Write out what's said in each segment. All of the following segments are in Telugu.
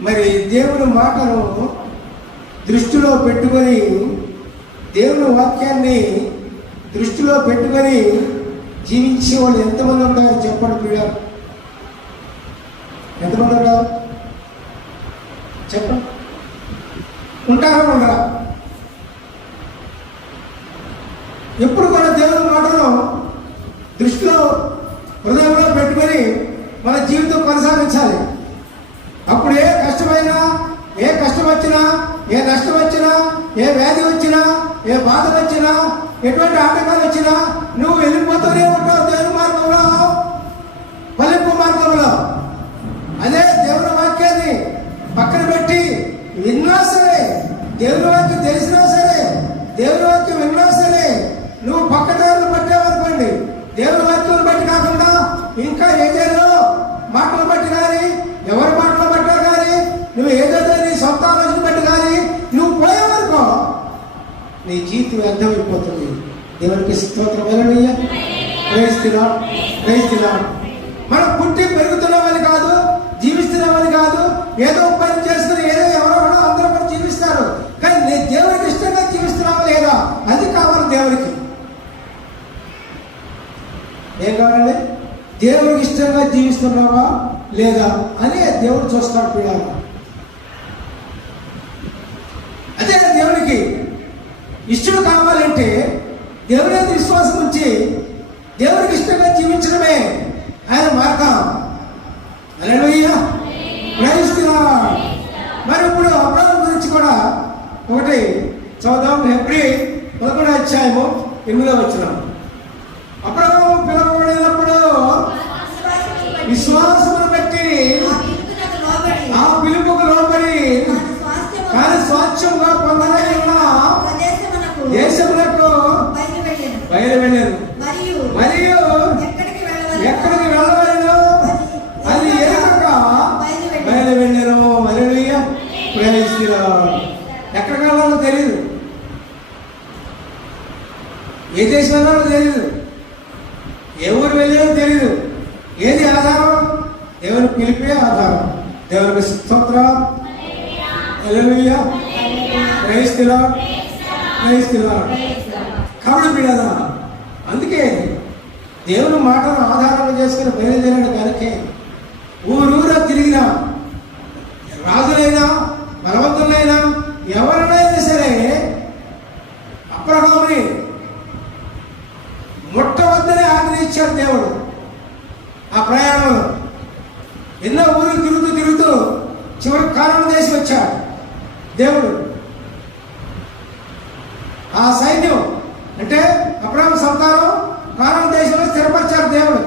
మరి దేవుని మాటను దృష్టిలో పెట్టుకొని దేవుని వాక్యాన్ని దృష్టిలో పెట్టుకొని జీవించే వాళ్ళు ఎంతమంది ఉంటారు చెప్పండి ప్రియ ఎంతమంది ఉంటారు? చెప్పండి. ఉంటారా ఉండరా? ఎప్పుడు కూడా దేవుని మాటను దృష్టిలో హృదయంలో పెట్టుకొని మన జీవితం కొనసాగించాలి. అప్పుడు ఏ కష్టమైనా ఏ కష్టం వచ్చినా ఏ నష్టం వచ్చినా ఏ వ్యాధి వచ్చినా ఏ బాధ వచ్చినా ఎటువంటి ఆటంకాలు వచ్చినా నువ్వు వెళ్ళిపోతూనే ఉంటావు దేవుని మార్గంలో. పలింపు మార్గంలో. అదే దేవుని వాక్యాన్ని పక్కన పెట్టి విన్నా సరే దేవుని వాక్యం తెలిసినా సరే దేవుని వాక్యం విన్నా సరే నువ్వు పక్కదారులు పట్టావనుకోండి దేవుని వాక్యం బట్టి కాకుండా ఇంకా ఏదైనా మాటలు బట్టి కానీ ఎవరి మాటలు బట్టి కానీ నువ్వు ఏదేదో నీ సొంత ఆలోచన బట్టి కానీ నువ్వు పోయావనుకో నీ వ్యర్థమైపోతుంది దేవునికి స్తోత్రం వెళ్ళనీయ ప్రేస్తున్నా ప్రేస్తున్నా మనం పుట్టి పెరుగుతున్నామని కాదు జీవిస్తున్నామని కాదు ఏదో పని చేసుకుని ఏదో ఎవరో కూడా అందరూ కూడా జీవిస్తారు. కానీ నేను దేవునికి ఇష్టంగా జీవిస్తున్నావా లేదా? అది కావాలి దేవునికి. ఏం కావాలండి దేవునికి ఇష్టంగా జీవిస్తున్నావా లేదా అని దేవుడు చూస్తాడు పిల్లలు. అదే దేవునికి ఇష్టడు కావాలంటే దేవుని మీద విశ్వాసం ఉంచి దేవునికి ఇష్టంగా జీవించడమే ఆయన మార్గం. అలెలుయ్యా గ్రహిస్తున్నా మరి ఇప్పుడు అబ్రాహం గురించి కూడా ఒకటి చదువుదాం. ఎప్పుడు పదకొండు అధ్యాయము ఎనిమిదో వచ్చిన అబ్రాహం పిలవబడినప్పుడు విశ్వాసం ఏ తెలియదు ఏ ఊరు వెళ్ళాలో తెలియదు ఏది ఆధారం? దేవుని పిలిపే ఆధారం. దేవునికి స్తోత్రం. హల్లెలూయా. ప్రైజ్ కాబట్టి బిడదా అందుకే దేవుని మాటను ఆధారంగా చేసుకుని బయలుదేరాడు కనుకే ఊరూరా తిరిగినా రాజులైనా బలవంతులైనా ఎవరినైనా సరే అప్రహాముని ఇచ్చాడు దేవుడు. ఆ ప్రయాణంలో ఎన్నో ఊరు తిరుగుతూ తిరుగుతూ చివరి కారణ దేశం వచ్చాడు. దేవుడు ఆ సైన్యం అంటే అబ్రాహం సంతానం కారణ దేశంలో స్థిరపరిచాడు దేవుడు.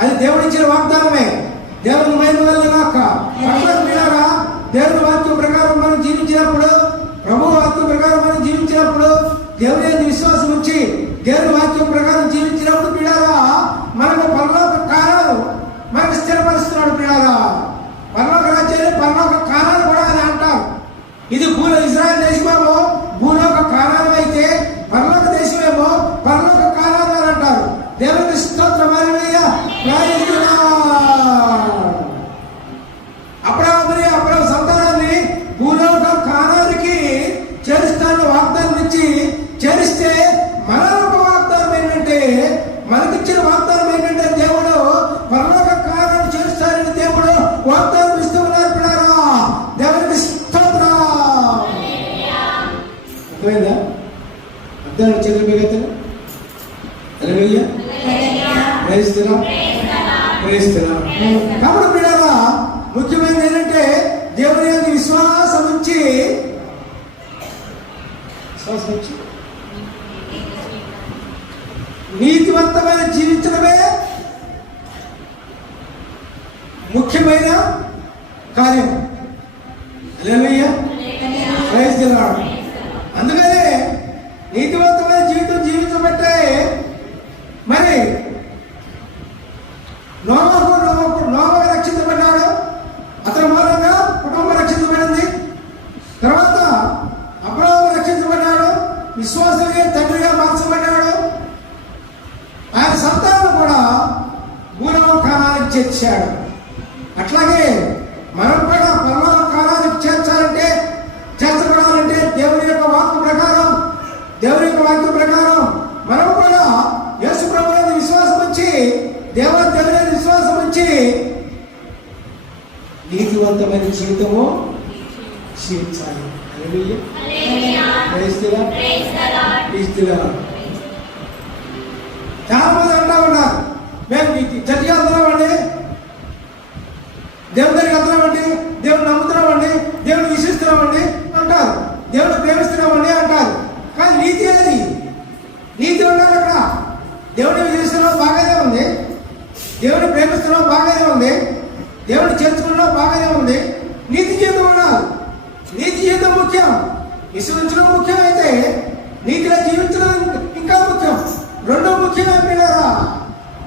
అది దేవుడిచ్చిన వాగ్దానమే. దేవుని మైండ్ వల్ల కాక అట్లా దేవుని இது பூர இஸ்ராயல் தேசமா అలవయ్యా ప్రేస్తున్నాం కాబట్టి పిల్లరా ముఖ్యమైనది ఏంటంటే దేవుని యొక్క విశ్వాసం ఉంచి విశ్వాసం ఉంచి నీతివంతమైన జీవించడమే ముఖ్యమైన కార్యం. హల్లెలూయా చేర్చాడు అట్లాగే మనం కూడా పరలోక కాలానికి చేర్చాలంటే చేర్చబడాలంటే దేవుని యొక్క వాక్య ప్రకారం దేవుని యొక్క వాక్య ప్రకారం మనం కూడా యేసు ప్రభుత్వ విశ్వాసం వచ్చి దేవ దేవుని విశ్వాసం వచ్చి నీతివంతమైన జీవితము జీవించాలి. చాలా మంది అంటా ఉన్నారు. మేము ఈ చర్చికి వెళ్తున్నామండి దేవుని దగ్గరికి వెళ్తున్నామండి దేవుని నమ్ముతున్నామండి. దేవుని విశ్వసిస్తున్నామండి అంటారు. దేవుని ప్రేమిస్తున్నామండి అంటారు. కానీ నీతి ఏది? నీతి ఉండాలి అక్కడ. దేవుని విశ్వస్తున్నాం బాగానే ఉంది. దేవుని ప్రేమిస్తున్నాం బాగానే ఉంది. దేవుని చేర్చుకున్నాం బాగానే ఉంది. నీతి జీవితం ఉండాలి. నీతి జీవితం ముఖ్యం. విశ్వసించడం ముఖ్యం అయితే నీతిగా జీవించడం ఇంకా ముఖ్యం. రెండో ముఖ్యమైన పిల్లరా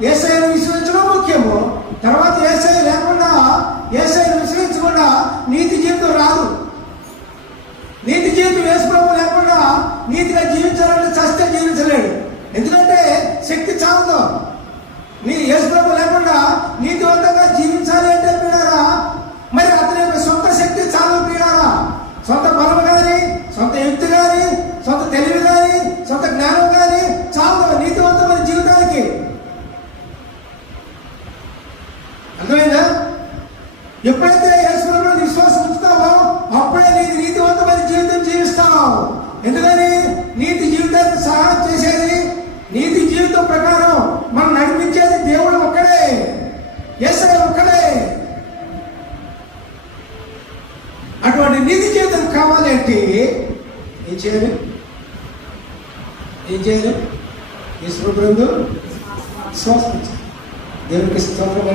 ఏసైను విశ్వసించడం ముఖ్యము. తర్వాత ఏసై లేకుండా ఏసైను విశ్వసించకుండా నీతి జీవితం రాదు. నీతి జీవితం వేసుకోవడం లేకుండా నీతిగా జీవించాలంటే చస్తే జీవించలేడు ఎందుకంటే శక్తి చాలదు నీ యేసుప్రభు లేకుండా నీతివంతంగా జీవించాలి అంటే ప్రియారా మరి అతని యొక్క సొంత శక్తి చాలు ప్రియారా సొంత బలం కానీ సొంత యుక్తి కానీ సొంత తెలివి కానీ సొంత జ్ఞానం కానీ చాలు నీతివంతమైన జీవితానికి అర్థమైందా ఎప్పుడైతే యేసుప్రభుని విశ్వాసం ఉంచుతావో అప్పుడే నీకు నీతివంతమైన జీవితం జీవిస్తావు ఎందుకని నీతి జీవితానికి సహాయం చేసేది నీతి జీవితం ప్రకారం మనం నడిపించేది దేవుడు ఒక్కడే ఎస్ఐ ఒక్కడే అటువంటి నీతి జీవితం కావాలి అంటే ఏం చేయాలి? ఏం చేయాలి? యేసుప్రభు విశ్వాసం ఉంచాలి. దేవునికి స్తోత్రం